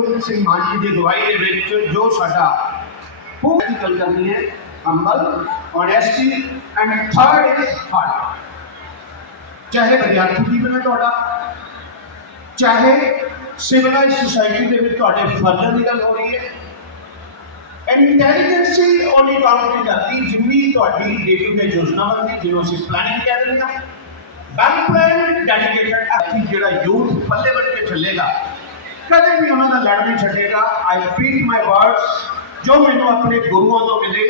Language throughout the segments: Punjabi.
ਗੋਬਿੰਦ ਸਿੰਘ ਮਾਨ ਜੀ ਦੀ ਅਗਵਾਈ ਦੇ ਵਿੱਚ ਜੋ ਸਾਡਾ ਪੂਰੀ ਗੱਲ ਕਰਨੀ ਹੈ humble honesty and third is heart ਚਾਹੇ ਵਿਦਿਆਰਥੀ ਜੀਵਨ ਹੈ ਤੁਹਾਡਾ ਚਾਹੇ ਸਿਵਲਾਈਜ਼ ਸੁਸਾਇਟੀ ਦੇ ਵਿੱਚ ਤੁਹਾਡੇ ਫਰਜ਼ਾਂ ਦੀ ਗੱਲ ਹੋ ਰਹੀ ਹੈ ਇੰਟੈਲੀਜੈਂਸੀ ਉਹਨੀ ਕੰਮ ਦੀ ਜਾਂਦੀ ਜਿੰਨੀ ਤੁਹਾਡੀ ਡੇ ਟੂ ਡੇ ਯੋਜਨਾਬੰਦੀ ਜਿਹਨੂੰ ਅਸੀਂ ਪਲਾਨਿੰਗ ਕਹਿ ਦਿੰਦੇ ਹਾਂ ਵੈਲ ਪਲਾਨ ਡੈਡੀਕੇਟਡ ਐਕਟੀ ਜਿਹੜਾ ਯੂਥ ਪੱਲੇ ਬਣ ਕੇ ਚੱਲੇਗਾ ਕਦੇ ਵੀ ਉਹਨਾਂ ਦਾ ਲੜ ਨਹੀਂ ਛੱਡੇਗਾ ਆਈ ਫੀਲ ਮਾਈ ਵਰਡਸ ਜੋ ਮੈਨੂੰ ਆਪਣੇ ਗੁਰੂਆਂ ਤੋਂ ਮਿਲੇ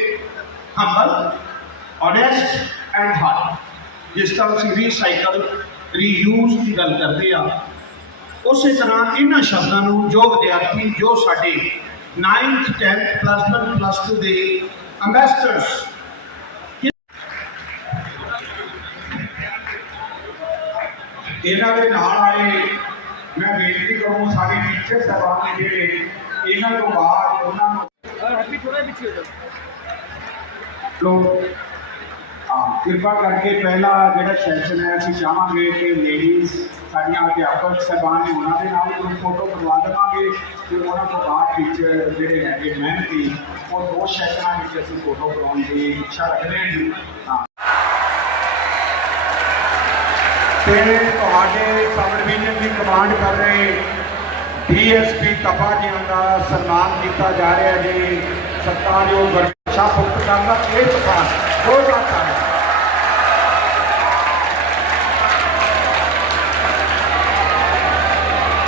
ਹੰਬਲ ਓਨੈਸਟ ਐਂਡ ਹਾਰਟ ਜਿਸ ਤਰ੍ਹਾਂ ਅਸੀਂ ਰੀਸਾਈਕਲ ਰੀਯੂਜ਼ ਦੀ ਗੱਲ ਕਰਦੇ ਆ ਉਸੇ ਤਰ੍ਹਾਂ ਇਹਨਾਂ ਸ਼ਬਦਾਂ ਨੂੰ ਜੋ ਵਿਦਿਆਰਥੀ ਜੋ ਸਾਡੇ 9th 10th ਪਲੱਸ 1 ਪਲੱਸ 2 ਦੇ ਅੰਬੈਸਡਰਸ ਇਹਨਾਂ ਦੇ ਨਾਲ ਵਾਲੇ ਮੈਂ ਬੇਨਤੀ ਕਰੂੰ ਸਾਡੇ ਟੀਚਰ ਸਾਹਿਬਾਨ ਨੇ ਜਿਹੜੇ ਇਹਨਾਂ ਤੋਂ ਬਾਅਦ ਉਹਨਾਂ ਨੂੰ ਹੈਪੀ ਥੋੜਾ ਪਿੱਛੇ ਹੋ ਲੋਕ ਹਾਂ, ਕਿਰਪਾ ਕਰਕੇ ਪਹਿਲਾ ਜਿਹੜਾ ਸੈਸ਼ਨ ਹੈ ਅਸੀਂ ਚਾਹਾਂਗੇ ਕਿ ਲੇਡੀਜ਼ ਸਾਡੀਆਂ ਅਧਿਆਪਕ ਸਾਹਿਬਾਨ ਨੇ ਉਹਨਾਂ ਦੇ ਨਾਲ ਕੋਈ ਫੋਟੋ ਕਰਵਾ ਦੇਵਾਂਗੇ ਤੇ ਉਹਨਾਂ ਤੋਂ ਬਾਅਦ ਟੀਚਰ ਜਿਹੜੇ ਹੈਗੇ ਮਿਹਨਤੀ ਉਹ ਦੋ ਸੈਸ਼ਨਾਂ ਵਿੱਚ ਅਸੀਂ ਫੋਟੋ ਕਰਾਉਣ ਦੀ ਇੱਛਾ ਰੱਖਦੇ ਹਾਂ ਜੀ ਹਾਂ ਤੇ ਤੁਹਾਡੇ ਸਬ ਡਿਵੀਜ਼ਨ ਦੀ ਕਮਾਂਡ ਕਰ ਰਹੇ ਡੀਐਸਪੀ ਤਪਾ ਜੀ ਦਾ ਸਨਮਾਨ ਕੀਤਾ ਜਾ ਰਿਹਾ ਜੀ। ਸਤਿਕਾਰਯੋਗ ਵਰਸ਼ਾ ਪੁੱਤ ਦਾ ਇਹ ਸਨਮਾਨ ਹੋ ਜਾਂਦਾ ਹੈ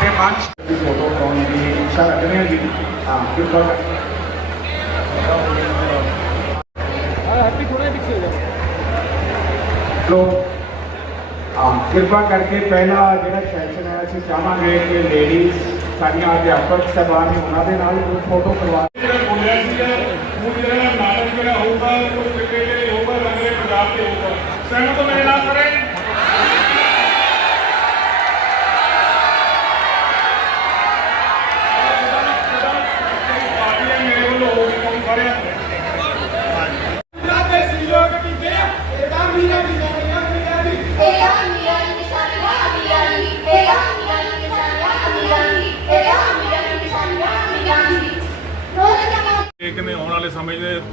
ਤੇ ਮੰਚ ਦੀ ਫੋਟੋ ਕਰਾਉਣ ਦੀ ਇੱਛਾ ਰੱਖਦੇ ਹਾਂ ਜੀ। ਹਾਂ ਕਿਰਪਾ ਕਰਕੇ ਹੈਪੀ ਥੋੜਾ ਪਿੱਛੇ ਹੋ ਲੋਕ ਹਾਂ ਕਿਰਪਾ ਕਰਕੇ ਪਹਿਲਾ ਜਿਹੜਾ ਸੈਸ਼ਨ ਹੈ ਅਸੀਂ ਚਾਹਾਂਗੇ ਕਿ ਲੇਡੀਜ਼ ਸਾਡੀਆਂ ਅਧਿਆਪਕ ਸਾਹਿਬਾਨ ਨੇ ਉਹਨਾਂ ਦੇ ਨਾਲ ਕੋਈ ਫੋਟੋ ਕਰਵਾ ਜਿਹੜਾ ਬੋਲਿਆ ਸੀਗਾ ਉਹ ਜਿਹੜਾ ਨਾਟਕ ਜਿਹੜਾ ਹੋਊਗਾ ਉਹ ਜਿਹੜੇ ਹੋਊਗਾ ਰੰਗਲੇ ਪੰਜਾਬ ਤੇ ਹੋਊਗਾ। ਸਹਿਮਤ ਮੇਰੇ ਨਾਲ ਸਾਰੇ?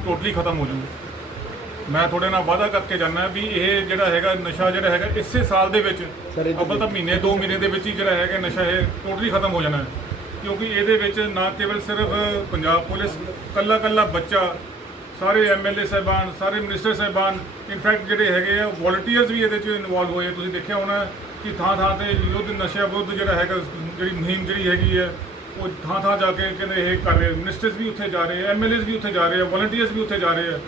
ਟੋਟਲੀ ਖਤਮ ਹੋ ਜੂ ਮੈਂ ਤੁਹਾਡੇ ਨਾਲ ਵਾਅਦਾ ਕਰਕੇ ਜਾਣਾ ਵੀ ਇਹ ਜਿਹੜਾ ਹੈਗਾ ਨਸ਼ਾ ਜਿਹੜਾ ਹੈਗਾ ਇਸੇ ਸਾਲ ਦੇ ਵਿੱਚ ਅੱਬਲ ਤਾਂ ਮਹੀਨੇ 2 ਮਹੀਨੇ ਦੇ ਵਿੱਚ ਹੀ ਜਿਹੜਾ ਹੈਗਾ ਨਸ਼ਾ ਇਹ ਟੋਟਲੀ ਖਤਮ ਹੋ ਜਾਣਾ ਕਿਉਂਕਿ ਇਹਦੇ ਵਿੱਚ ਨਾ ਕੇਵਲ ਸਿਰਫ ਪੰਜਾਬ ਪੁਲਿਸ ਕੱਲਾ ਕੱਲਾ ਬੱਚਾ ਸਾਰੇ ਐਮਐਲਏ ਸਾਹਿਬਾਨ ਸਾਰੇ ਮਿਨਿਸਟਰ ਸਾਹਿਬਾਨ ਇਨਫੈਕਟ ਜਿਹੜੇ ਹੈਗੇ ਆ ਵੋਲੰਟੀਅਰਸ ਵੀ ਇਹਦੇ 'ਚ ਇਨਵੋਲਵ ਹੋਏ ਤੁਸੀਂ ਦੇਖਿਆ ਹੋਣਾ ਕਿ ਥਾਂ ਥਾਂ ਤੇ ਯੁੱਧ ਨਸ਼ਾ ਵਿਰੁੱਧ ਜਿਹੜਾ ਹੈਗਾ ਜਿਹੜੀ ਮੁਹਿੰਮ ਜਿਹੜੀ ਹੈਗੀ ਹੈ ਉਹ ਥਾਂ ਥਾਂ ਜਾ ਕੇ ਕਹਿੰਦੇ ਇਹ ਕਰ ਰਹੇ ਮਿਨਿਸਟਰਸ ਵੀ ਉੱਥੇ ਜਾ ਰਹੇ ਆ ਐਮਐਲਏਸ ਵੀ ਉੱਥੇ ਜਾ ਰਹੇ ਆ ਵੋਲੰਟੀਅਰਸ ਵੀ ਉੱਥੇ ਜਾ ਰਹੇ ਆ।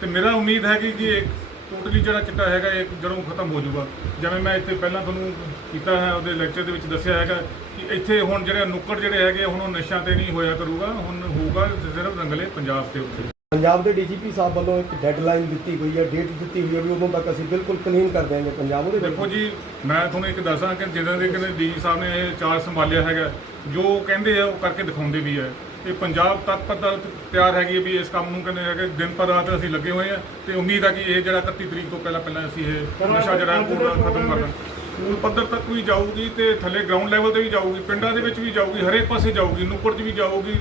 ਤੇ ਮੇਰਾ ਉਮੀਦ ਹੈ ਕਿ ਇਹ ਟੋਟਲੀ ਜਿਹੜਾ ਚਿੱਟਾ ਹੈਗਾ, ਇਹ ਜੜੋਂ ਖਤਮ ਹੋ ਜਾਊਗਾ। ਜਿਵੇਂ ਮੈਂ ਇੱਥੇ ਪਹਿਲਾਂ ਤੁਹਾਨੂੰ ਕੀਤਾ ਹੈ, ਉਹਦੇ ਲੈਕਚਰ ਦੇ ਵਿੱਚ ਦੱਸਿਆ ਹੈਗਾ ਕਿ ਇੱਥੇ ਹੁਣ ਜਿਹੜੇ ਨੁੱਕੜ ਜਿਹੜੇ ਹੈਗੇ, ਹੁਣ ਉਹ ਨਸ਼ਿਆਂ ਤੇ ਨਹੀਂ ਹੋਇਆ ਕਰੂਗਾ, ਹੁਣ ਹੋਊਗਾ ਸਿਰਫ ਰੰਗਲੇ ਪੰਜਾਬ ਦੇ ਉੱਤੇ। ਪੰਜਾਬ ਦੇ ਡੀਜੀਪੀ ਸਾਹਿਬ ਵੱਲੋਂ ਇੱਕ ਡੈਡਲਾਈਨ ਦਿੱਤੀ ਹੋਈ ਹੈ ਡੇਟ ਦਿੱਤੀ ਹੋਈ ਹੈ ਵੀ ਉਦੋਂ ਤੱਕ ਅਸੀਂ ਬਿਲਕੁਲ ਕਲੀਨ ਕਰ ਦਿਆਂਗੇ ਪੰਜਾਬ ਉਹਦੇ ਦੇਖੋ ਜੀ ਮੈਂ ਤੁਹਾਨੂੰ ਇੱਕ ਦੱਸਾਂ ਕਿ ਜਿੱਦਾਂ ਦੇ ਕਹਿੰਦੇ ਡੀ ਸਾਹਿਬ ਨੇ ਇਹ ਚਾਰਜ ਸੰਭਾਲਿਆ ਹੈਗਾ ਜੋ ਕਹਿੰਦੇ ਆ ਉਹ ਕਰਕੇ ਦਿਖਾਉਂਦੇ ਵੀ ਹੈ ਇਹ ਪੰਜਾਬ ਤਤਪਰ ਤਿਆਰ ਹੈਗੀ ਹੈ ਵੀ ਇਸ ਕੰਮ ਨੂੰ ਕਹਿੰਦੇ ਹੈਗੇ ਦਿਨ ਪਰ ਰਾਤ ਅਸੀਂ ਲੱਗੇ ਹੋਏ ਆ ਤੇ ਉਮੀਦ ਆ ਕਿ ਇਹ ਜਿਹੜਾ 31 ਤਰੀਕ ਤੋਂ ਪਹਿਲਾਂ ਪਹਿਲਾਂ ਅਸੀਂ ਇਹ ਨਸ਼ਾ ਜਿਹੜਾ ਹੈ ਪੂਰਾ ਖਤਮ ਕਰਨਾ ਸਕੂਲ ਪੱਧਰ ਤੱਕ ਵੀ ਜਾਊਗੀ ਤੇ ਥੱਲੇ ਗਰਾਊਂਡ ਲੈਵਲ ਤੇ ਵੀ ਜਾਊਗੀ ਪਿੰਡਾਂ ਦੇ ਵਿੱਚ ਵੀ ਜਾਊਗੀ ਹਰੇਕ ਪਾਸੇ ਜਾਊਗੀ ਨੁੱਕੜ 'ਚ ਵੀ ਜਾਊਗੀ।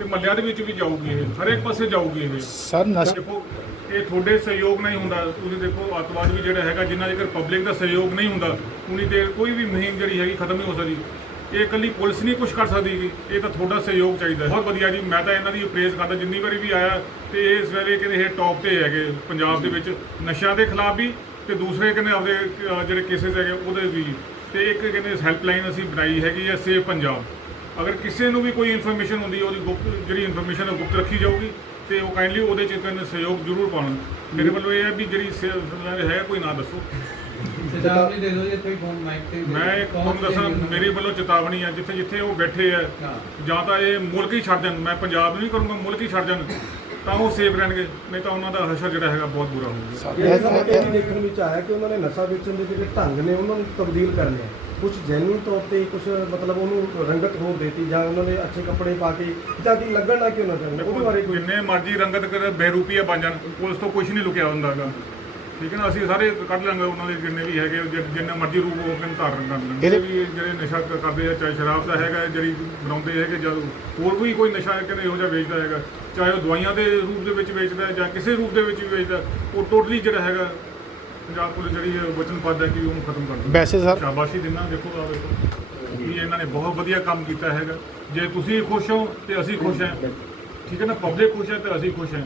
ਤੇ ਮੱਲਿਆਂ ਦੇ ਵਿੱਚ ਵੀ ਜਾਊਗੀ ਇਹ ਹਰੇਕ ਪਾਸੇ ਜਾਊਗੀ ਇਹ। ਸਰ ਨਸ਼ਾ ਦੇਖੋ ਇਹ ਤੁਹਾਡੇ ਸਹਿਯੋਗ ਨਹੀਂ ਹੁੰਦਾ। ਤੁਸੀਂ ਦੇਖੋ ਅੱਤਵਾਦ ਵੀ ਜਿਹੜਾ ਹੈਗਾ ਜਿੰਨਾ ਜੇਕਰ ਪਬਲਿਕ ਦਾ ਸਹਿਯੋਗ ਨਹੀਂ ਹੁੰਦਾ ਉਨੀ ਦੇਰ ਕੋਈ ਵੀ ਮੁਹਿੰਮ ਜਿਹੜੀ ਹੈਗੀ ਖਤਮ ਨਹੀਂ ਹੋ ਸਕਦੀ। ਇਹ ਇਕੱਲੀ ਪੁਲਿਸ ਨਹੀਂ ਕੁਝ ਕਰ ਸਕਦੀ ਇਹ ਤਾਂ ਤੁਹਾਡਾ ਸਹਿਯੋਗ ਚਾਹੀਦਾ ਬਹੁਤ ਵਧੀਆ ਜੀ। ਮੈਂ ਤਾਂ ਇਹਨਾਂ ਦੀ ਪ੍ਰੇਜ਼ ਕਰਦਾ। ਜਿੰਨੀ ਵਾਰੀ ਵੀ ਆਇਆ ਤੇ ਇਸ ਵੇਲੇ ਕਿ ਇਹ ਟੌਪ ਤੇ ਹੈਗੇ ਪੰਜਾਬ ਦੇ ਵਿੱਚ। ਨਸ਼ਿਆਂ ਦੇ ਖਿਲਾਫ ਵੀ ਤੇ ਦੂਸਰੇ ਕਹਿੰਦੇ ਆਪਦੇ ਜਿਹੜੇ ਕੇਸਿਸ ਹੈਗੇ ਉਹਦੇ ਵੀ। ਤੇ ਇੱਕ ਕਹਿੰਦੇ ਹੈਲਪਲਾਈਨ ਅਸੀਂ ਬਣਾਈ ਹੈਗੀ ਹੈ ਸੇਵ ਪੰਜਾਬ। ਅਗਰ ਕਿਸੇ ਨੂੰ ਵੀ ਕੋਈ ਇਨਫੋਰਮੇਸ਼ਨ ਹੁੰਦੀ ਹੈ, ਉਹਦੀ ਗੁਪਤ ਜਿਹੜੀ ਇਨਫੋਰਮੇਸ਼ਨ ਹੈ ਗੁਪਤ ਰੱਖੀ ਜਾਊਗੀ ਤੇ ਉਹ ਕਾਈਂਡਲੀ ਉਹਦੇ ਚ ਕਹਿੰਦੇ ਸਹਿਯੋਗ ਜ਼ਰੂਰ ਪਾਉਣ। ਮੇਰੇ ਵੱਲੋਂ ਇਹ ਹੈ ਵੀ ਜਿਹੜੀ ਸੇ- ਹੈ ਕੋਈ ਨਾ ਦੱਸੋ। ਚੇਤਾਵਨੀ ਦੇ ਦਿਓ ਜੀ ਇੱਥੇ ਫੋਨ ਮਾਈਕ ਤੇ ਮੈਂ ਇੱਕ ਤੁਹਾਨੂੰ ਦੱਸਾਂ ਮੇਰੇ ਵੱਲੋਂ ਚੇਤਾਵਨੀ ਹੈ ਜਿੱਥੇ ਜਿੱਥੇ ਉਹ ਬੈਠੇ ਆ ਜਾਂ ਤਾਂ ਇਹ ਮੁਲਕ ਹੀ ਛੱਡ ਜਾਣ। ਮੈਂ ਪੰਜਾਬ ਨੂੰ ਨਹੀਂ ਕਰੂੰਗਾ ਮੁਲਕ ਹੀ ਛੱਡ ਜਾਣ ਤਾਂ ਉਹ ਸੇਫ ਰਹਿਣਗੇ। ਨਹੀਂ ਤਾਂ ਉਹਨਾਂ ਦਾ ਹਸ਼ਰ ਜਿਹੜਾ ਹੈਗਾ ਬਹੁਤ ਬੁਰਾ ਹੋਊਗਾ। ਇਹ ਸਭ ਇਹ ਵੀ ਦੇਖਣ ਵਿੱਚ ਆਇਆ ਕਿ ਉਹਨਾਂ ਨੇ ਨਸ਼ਾ ਵੇਚਣ ਦੇ ਜਿਹੜੇ ਢੰਗ ਨੇ ਉਹਨਾਂ ਨੂੰ ਤਬਦੀਲ ਕਰ ਲਿਆ ਕੁਝ ਜੈਨੂਇਨ ਤੌਰ ਤੇ ਕੁਝ ਮਤਲਬ ਉਹਨੂੰ ਰੰਗਤ ਹੋ ਦੇਤੀ ਜਾਂ ਉਹਨਾਂ ਨੇ ਅੱਛੇ ਕੱਪੜੇ ਪਾ ਕੇ ਜਾਂ ਕਿ ਲੱਗਣ ਲੱਗ ਕੇ ਉਹਨਾਂ ਚਾਹੁੰਦੇ ਉਹਦੇ ਬਾਰੇ ਕੋਈ ਜਿੰਨੇ ਮਰਜ਼ੀ ਰੰਗਤ ਕਰ ਬੇਰੂਪੀਆ ਬਣ ਜਾਣ ਪੁਲਿਸ ਤੋਂ ਕੁਝ ਨਹੀਂ ਲੁਕਿਆ ਹੁੰਦਾਗਾ। ਠੀਕ ਹੈ ਨਾ ਅਸੀਂ ਸਾਰੇ ਕੱਢ ਲਾਂਗੇ ਉਹਨਾਂ ਦੇ ਜਿੰਨੇ ਵੀ ਹੈਗੇ ਜਿ- ਜਿੰਨੇ ਮਰਜ਼ੀ ਰੂਪ ਉਹ ਕਹਿੰਦੇ ਧਾਰਨ ਕਰ ਲੈਣ। ਜਿਹੜੇ ਵੀ ਜਿਹੜੇ ਨਸ਼ਾ ਕਰਦੇ ਆ ਚਾਹੇ ਸ਼ਰਾਬ ਦਾ ਹੈਗਾ ਜਿਹੜੀ ਬਣਾਉਂਦੇ ਹੈਗੇ ਜਾਂ ਹੋਰ ਵੀ ਕੋਈ ਨਸ਼ਾ ਕਹਿੰਦੇ ਇਹੋ ਜਿਹਾ ਵੇਚਦਾ ਹੈਗਾ ਚਾਹੇ ਉਹ ਦਵਾਈਆਂ ਦੇ ਰੂਪ ਦੇ ਵਿੱਚ ਵੇਚਦਾ ਹੈ ਜਾਂ ਕਿਸੇ ਰੂਪ ਦੇ ਵਿੱਚ ਵੀ ਵੇਚਦਾ ਉਹ ਟੋਟਲੀ ਜਿਹੜਾ ਹੈਗਾ ਪੰਜਾਬ ਪੁਲਿਸ ਜਿਹੜੀ ਹੈ ਵਚਨਬੱਧ ਹੈ ਕਿ ਉਹਨੂੰ ਖਤਮ ਕਰ ਦੇ ਵੈਸੇ ਸਰ ਸ਼ਾਬਾਸ਼ੀ ਦਿੰਦਾ ਦੇਖੋ ਆ ਵੇਖੋ ਵੀ ਇਹਨਾਂ ਨੇ ਬਹੁਤ ਵਧੀਆ ਕੰਮ ਕੀਤਾ ਹੈਗਾ। ਜੇ ਤੁਸੀਂ ਖੁਸ਼ ਹੋ ਤੇ ਅਸੀਂ ਖੁਸ਼ ਹਾਂ। ਠੀਕ ਹੈ ਨਾ? ਪਬਲਿਕ ਖੁਸ਼ ਹੈ ਤੇ ਅਸੀਂ ਖੁਸ਼ ਹਾਂ।